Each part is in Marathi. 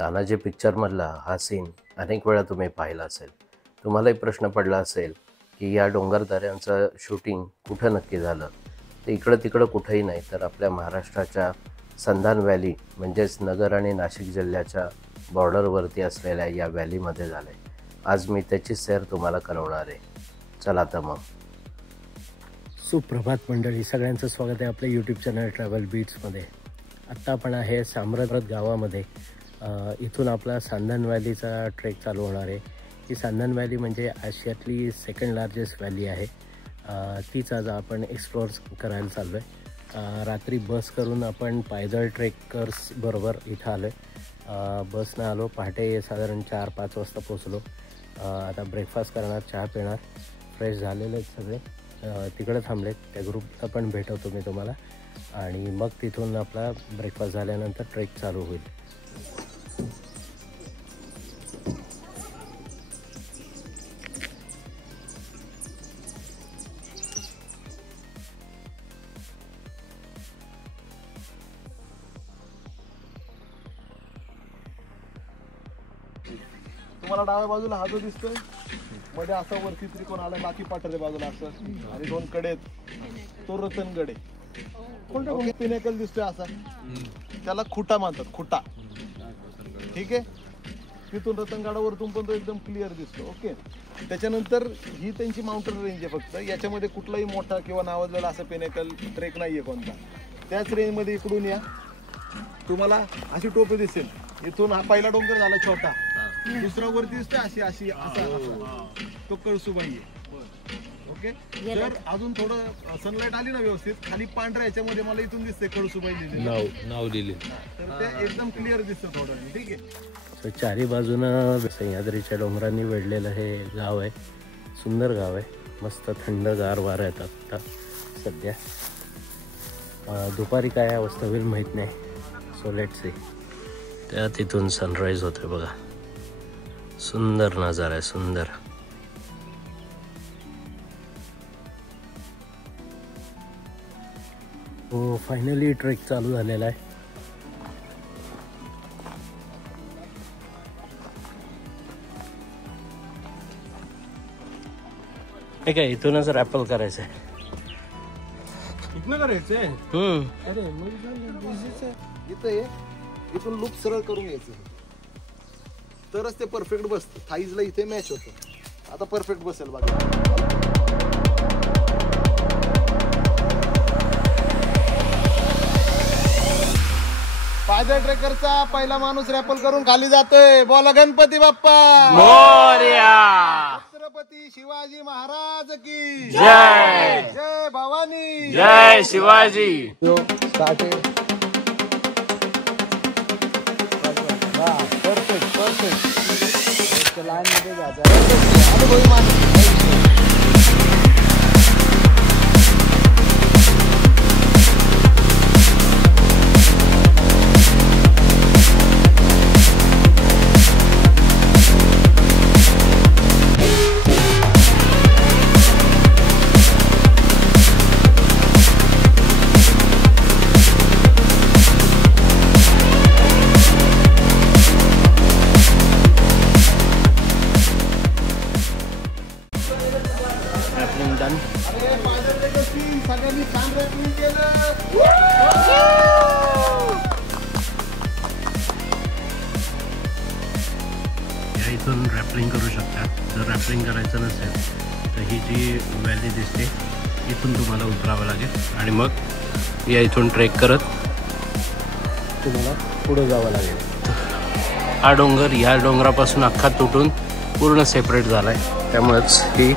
तानाजी पिक्चरमधला हा सीन अनेक वेळा तुम्ही पाहिला असेल. तुम्हालाही प्रश्न पडला असेल की या डोंगरदऱ्यांचं शूटिंग कुठं नक्की झालं. ते इकडं तिकडं कुठंही नाही, तर आपल्या महाराष्ट्राच्या संधान व्हॅली म्हणजेच नगर आणि नाशिक जिल्ह्याच्या बॉर्डरवरती असलेल्या या व्हॅलीमध्ये झालं आहे. आज मी त्याची सैर तुम्हाला करवणार आहे. चला तर मग. सुप्रभात मंडळी, सगळ्यांचं स्वागत आहे आपल्या यूट्यूब चॅनल ट्रॅव्हल बीट्समध्ये. आत्ता आपण आहे साम्राज्य गावामध्ये. इथून आपला सांदन व्हॅलीचा ट्रेक चालू होणार आहे. ही सांदन व्हॅली म्हणजे आशियातली सेकंड लार्जेस्ट व्हॅली आहे. तीच आज आपण एक्सप्लोअर करायला चाललो आहे. रात्री बस करून आपण पायदळ ट्रेकर्स बरोबर इथं आलो आहे. बसनं आलो, पहाटे साधारण 4-5 वाजता पोचलो. आता ब्रेकफास्ट करणार, चहा पिणार, फ्रेश झालेले आहेत सगळे. तिकडे थांबलेत, त्या ग्रुपला पण भेटवतो मी तुम्हाला. आणि मग तिथून आपला ब्रेकफास्ट झाल्यानंतर ट्रेक चालू होईल. तुम्हाला डाव्या बाजूला हा जो दिसतोय, मध्ये असा वरती त्रिकोण आला, बाकी पाठरे बाजूला असं आणि 2 कडे तो रतनगड आहे. पिनेकल दिसतोय असा, त्याला खुटा म्हणतात, खुटा. ठीक आहे, तिथून रतनगडावरतून पण तो एकदम क्लिअर दिसतो. ओके, त्याच्यानंतर ही त्यांची माउंटेन रेंज आहे. फक्त याच्यामध्ये कुठलाही मोठा किंवा नावाजलेला असं पिनेकल ट्रेक नाहीये कोणता. त्याच रेंज मध्ये इकडून या, तुम्हाला अशी टोपी दिसेल. इथून हा पहिला डोंगर झाला छोटा, दुसरा वरती दिसतोय अशी अशी असा तो कळसुबाई आहे. ओके, जर अजून थोडं सनलाईट आली ना व्यवस्थित, खाली पांढऱ्या याच्यामध्ये मला इथून दिसते कळसुबाई लिहिली, नाव लिहिले, तर ते एकदम क्लिअर दिसतं थोडं. ठीक आहे, चारी बाजूनं सह्याद्रीच्या डोंगरांनी वेढलेलं हे गाव आहे. सुंदर गाव आहे, मस्त थंडगार वारा येतात. आता सध्या दुपारी काय अवस्था होईल माहीत नाही. So let's see. त्या तिथून सनराईज होते बघा. सुंदर नजारा आहे, सुंदर. हो, फायनली ट्रेक चालू झालेला आहे. ठीक आहे, इथूनच रॅपल करायचंय. इथनं करायचंय. अरे इथं इथून लूप सरळ करून घ्यायचं, तरच ते परफेक्ट बसतं. थाईजला इथे मॅच होतं. आता परफेक्ट बसेल बघा. पायदळ ट्रेकरचा पहिला माणूस रॅपल करून खाली जातोय. बोला गणपती बाप्पा मोरया. छत्रपती शिवाजी महाराज की जय. जय भवानी, जय शिवाजी. परफेक्ट परफेक्ट लाईन मध्ये जायचं. अनुभवी माणूस. सगळ्यांनी छान रॅपलिंग केलं. इथून रॅपलिंग करू शकता. जर रॅपलिंग करायचं नसेल तर ही जी व्हॅली दिसते इथून तुम्हाला उतरावं लागेल आणि मग या इथून ट्रेक करत तुम्हाला पुढे जावं लागेल. हा डोंगर या डोंगरापासून अख्खा तुटून पूर्ण सेपरेट झाला आहे. त्यामुळेच ही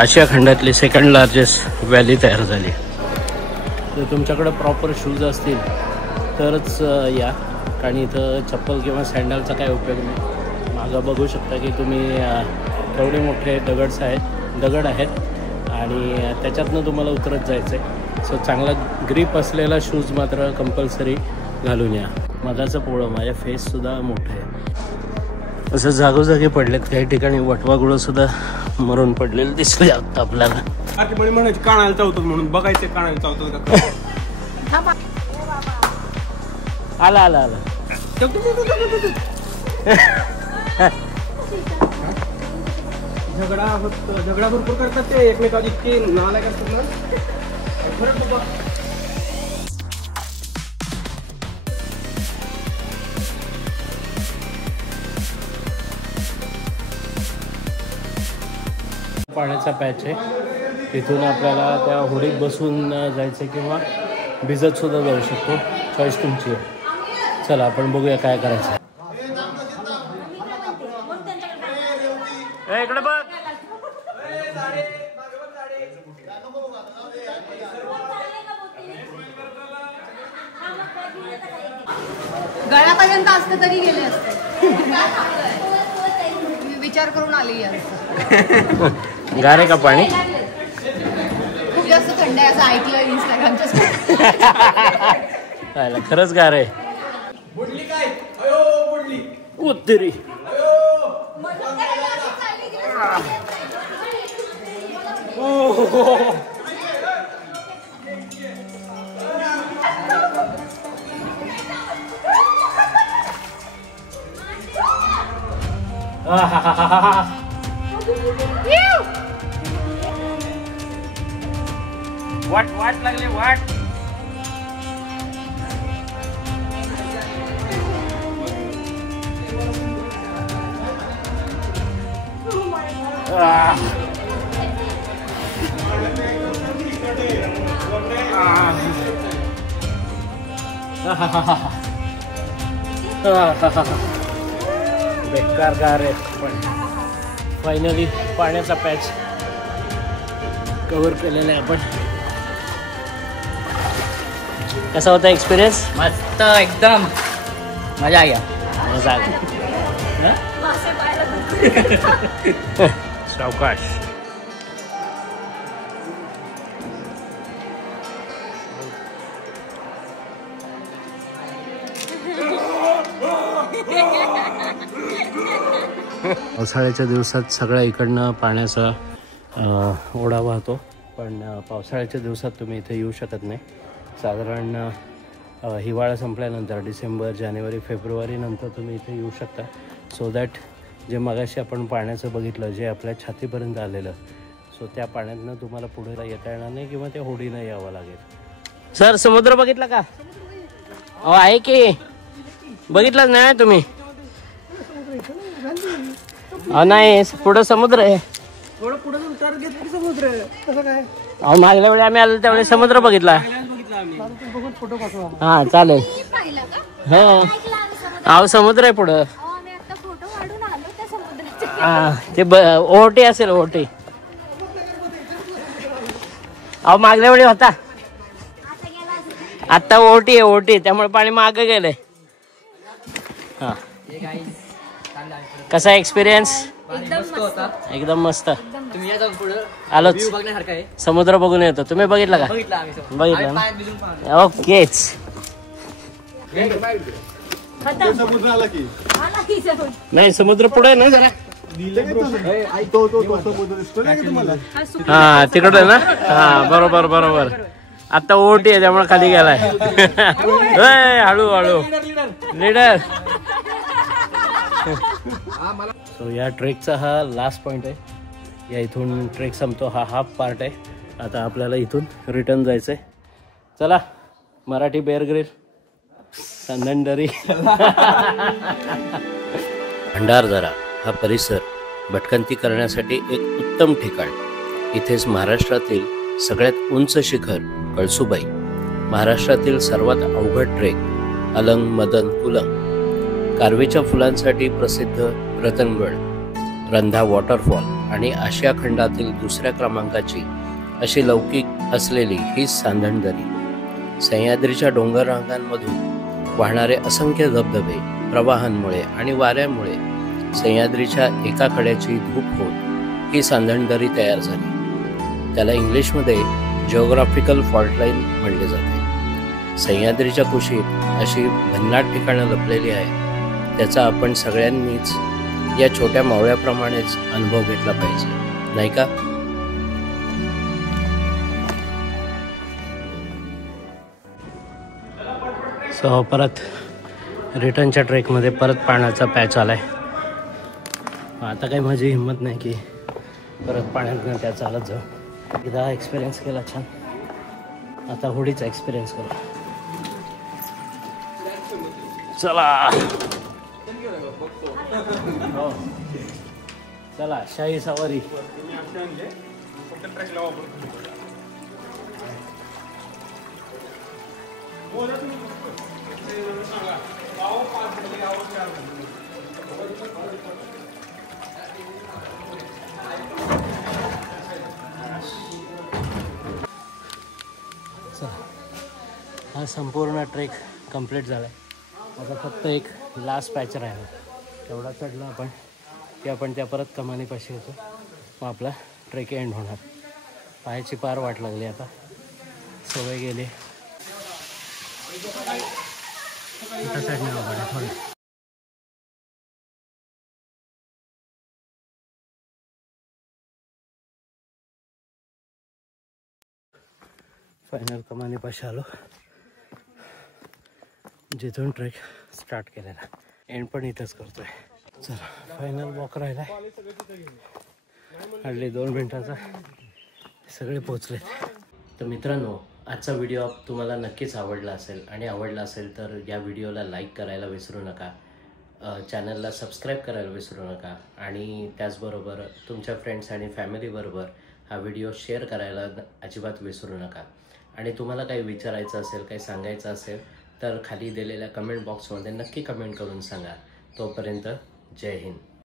आशिया खंडातली सेकंड लार्जेस्ट व्हॅली तयार झाली. जर तुमच्याकडे प्रॉपर शूज असतील तरच या, कारण इथं चप्पल किंवा सँडलचा काही उपयोग नाही. मागं बघू शकता की तुम्ही केवढे मोठे दगड आहेत आणि त्याच्यातनं तुम्हाला उतरत जायचं आहे. सो चांगला ग्रीप असलेला शूज मात्र कंपल्सरी घालून या. मधाचं पोळं, माझ्या फेससुद्धा मोठं आहे. असं जागोजागी पडलेत. काही ठिकाणी वटवाघुळंसुद्धा मरून पडलेलं दिसले आपल्याला. म्हणायचे कानाला चावतात म्हणून बघायचे कानाला चावतात का. आला आला आला. झगडा भरपूर करतात ते एकमेकावर इतके नालायक असतात ना. खरंच बाबा. पाण्याचा पॅच आहे, तिथून आपल्याला त्या होडीत बसून जायचं किंवा भिजत सुद्धा जाऊ शकतो, चॉईस तुमची आहे. चला आपण बघूया काय करायचं. इकडे बघ. गळ्यापर्यंत असतं तरी गेले असते. विचार करून आली गारे का पाणी खूप जास्त थंड आहे असं ऐकलं इंस्टाग्रामच्या. खरंच गार आहे. उत्तरी वाट लागले वाट. बेकार गार आहे, पण फायनली पाण्याचा पॅच कव्हर केलेला आहे आपण. कसा होता एक्सपिरियन्स? मस्त एकदम मजा आ गया. मजा आला. सावकाश. पावसाळ्याच्या दिवसात सगळ्या इकडनं पाण्याचा ओढा वाहतो, पण पावसाळ्याच्या दिवसात तुम्ही इथे येऊ शकत नाही. साधारण हिवाळा संपल्यानंतर डिसेंबर, जानेवारी, फेब्रुवारी नंतर तुम्ही इथे येऊ शकता. सो दॅट जे मगाशी आपण पाण्याचं बघितलं, जे आपल्या छातीपर्यंत आलेलं, सो त्या पाण्यातनं तुम्हाला पुढे येता येणार नाही किंवा त्या होडीनं यावं लागेल. सर समुद्र बघितला का? अहो आहे की, बघितलाच नाही तुम्ही? नाही, पुढं समुद्र आहे. अहो मागल्या वेळी आम्ही आलो त्यावेळी समुद्र बघितला. हा चालेल. हो अहो समुद्र आहे पुढं. ते ओहोटी असेल, ओहोटी. अहो मागल्या वेळी होता, आता ओहोटी आहे, ओहोटी, त्यामुळे पाणी मागे गेलंय. हा कसा एक्सपिरियन्स? एकदम मस्त. आलोच, समुद्र बघून येतो. तुम्ही बघितला का? बघितलं ना? ओकेच. नाही समुद्र पुढे ना जरा. हा तिकडे ना. हा बरोबर बरोबर. आता ओटी आहे त्यामुळे खाली गेलाय. हळू हळू लीडर. सो या ट्रेकचा हा लास्ट पॉइंट आहे. या इथून ट्रेक संपतो. हा हाफ पार्ट आहे. आता आपल्याला इथून रिटर्न जायचंय. चला, मराठी बेअर ग्रिल, संदनदरी. भंडारदरा हा परिसर भटकंती करण्यासाठी एक उत्तम ठिकाण. इथेच महाराष्ट्रातील सगळ्यात उंच शिखर कळसुबाई, महाराष्ट्रातील सर्वात अवघड ट्रेक अलंग मदन कुलंग, कारवीच्या फुलांसाठी प्रसिद्ध रतनगड, रंधा वॉटरफॉल आणि आशिया खंडातील दुसऱ्या क्रमांकाची अशी लौकिक असलेली ही सांदणदरी, सह्याद्रीच्या डोंगर रांगांमधून वाहणारे असंख्य धबधबे, प्रवाहांमुळे आणि वाऱ्यामुळे सह्याद्रीच्या एका कड्याची धूप होत ही सांदणदरी तयार झाली. त्याला इंग्लिशमध्ये जिओग्राफिकल फॉल्टलाईन म्हणले जाते. सह्याद्रीच्या कुशीत अशी भन्नाट ठिकाणं लपलेली आहे. त्याचा आपण सगळ्यांनीच या छोट्या मावळ्याप्रमाणेच अनुभव घेतला पाहिजे, नाही का? सो परत रिटर्नच्या ट्रेकमध्ये परत पाण्याचा पॅच आला आहे. आता काही माझी हिंमत नाही की परत पाण्यातनं त्या चालत जाऊ. एकदा एक्सपिरियन्स केला छान, आता होडीचा एक्सपिरियन्स करू. चला हो चला, शाही सवारी. हा संपूर्ण ट्रेक कंप्लीट झाला आहे. आता फक्त एक लास्ट पॅच राहिला, तेवढा चढला आपण की आपण त्या परत कमानीपाशी येतो. मग आपला ट्रेक एंड होणार. पायाची पार वाट लागली, आता सवय गेली. फायनल कमानीपाशी आलो, जिथून ट्रेक स्टार्ट केलेला. एंड पण इथंच करतोय. चला, फायनल वॉक राहिला हार्डली 2 मिनिटाचा. सगळे पोचले. तर मित्रांनो, आजचा व्हिडिओ तुम्हाला नक्कीच आवडला असेल, आणि आवडला असेल तर या व्हिडिओला लाईक करायला विसरू नका, चॅनलला सबस्क्राईब करायला विसरू नका, आणि त्याचबरोबर तुमच्या फ्रेंड्स आणि फॅमिलीबरोबर हा व्हिडिओ शेअर करायला अजिबात विसरू नका. आणि तुम्हाला काही विचारायचं असेल, काही सांगायचं असेल तर खाली दिलेल्या कमेंट बॉक्समध्ये नक्की कमेंट करून सांगा. तोपर्यंत जय हिंद.